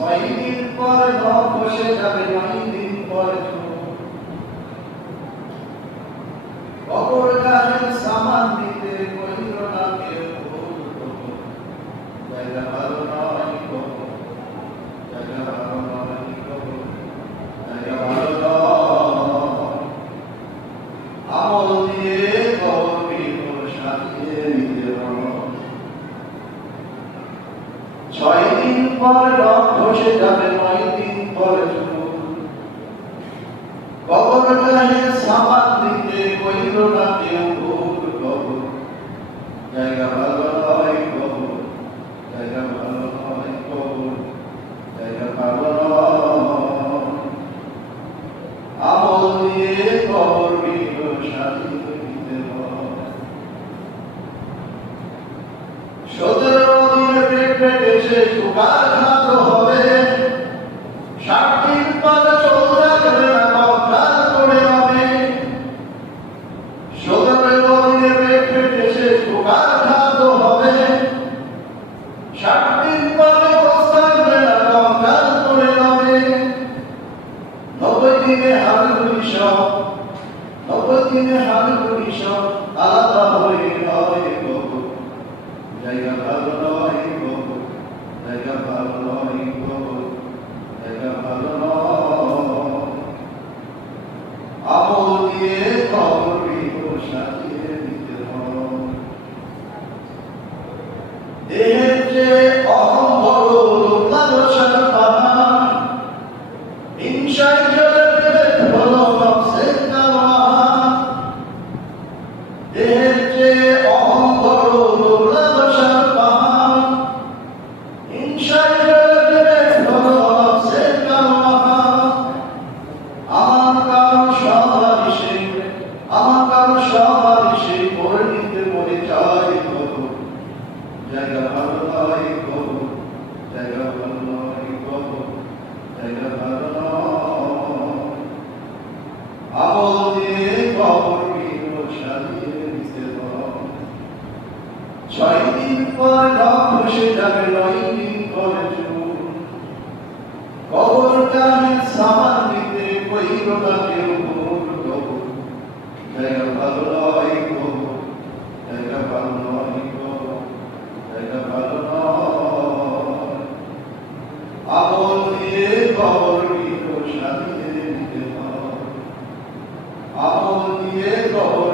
ছয় দিন পর নখ বসে যাবে, 9 দিন পর কবর গানের সামান দিতে কইল না কেউ ভুল। জায়গা ভালো নয় কবর, জায়গা ভালো নয় কবর, জায়গা ভালো নয়। আমল দিয়ে কবর বিপুল সাজিয়ে নিতে হবে। 6 দিন পর নখ বসে যাবে, 9 দিন পর কবর গানের সামান দিতে কইল না কেউ ভুল। কবর জায়গা ভালো নয় কবর, জায়গা ভালো নয় কবর, জায়গা ভালো নয়। আমল দিয়ে কবর বিপুল সাজিয়ে নিতে হবে। 17 দিনে পেট পেটে সে সুকার খাদ্য হবে। 60 দিন পর চলতে যাবে না, কঙ্কাল করে হবে। 17 দিনে পেট পেটে সে সুকার খাদ্য হবে। 60 দিন পরে কষ্ট হবে না, কঙ্কাল করে হবে। 90 দিনে হাড়গুড়ি সব, 90 দিনে হাড়গুড়ি সব আলাদা হয়ে হয় কবর। জায়গা ভালো নয় কবর, জায়গা ভালো নয় কবর, জায়গা ভালো নয়। আমল দিয়ে কবর বিপুল সাজিয়ে নিতে হবে। দেহের যে অহং বড়, লালসার পাহাড়, হিংসায় জ্বলে বিবেক হলো নফসের কারওয়ান। দেহের যে অহং বড়, লালসার পাহাড়, হিংসায় জ্বলে বিবেক হলো নফসের কারওয়ান। আমার কারো সমাবেশে, আমার কারো সমাবেশে পরিণীতে মরে যায় কবর। জায়গা ভালো নয় কবর, জায়গা ভালো নয় কবর, জায়গা ভালো নয়। আমল দিয়ে কবর বিপুল সাজিয়ে নিতে হবে। 6 দিন পর নখ বসে যাবে, 9 দিন পর চুল। কবর গানের সামান দিতে কইল না কেউ ভুল। কবর জায়গা ভালো নয় কবর, জায়গা ভালো নয় কবর, জায়গা ভালো নয়। আমল দিয়ে কবর বিপুল সাজিয়ে নিতে হবে। আমল দিয়ে কবর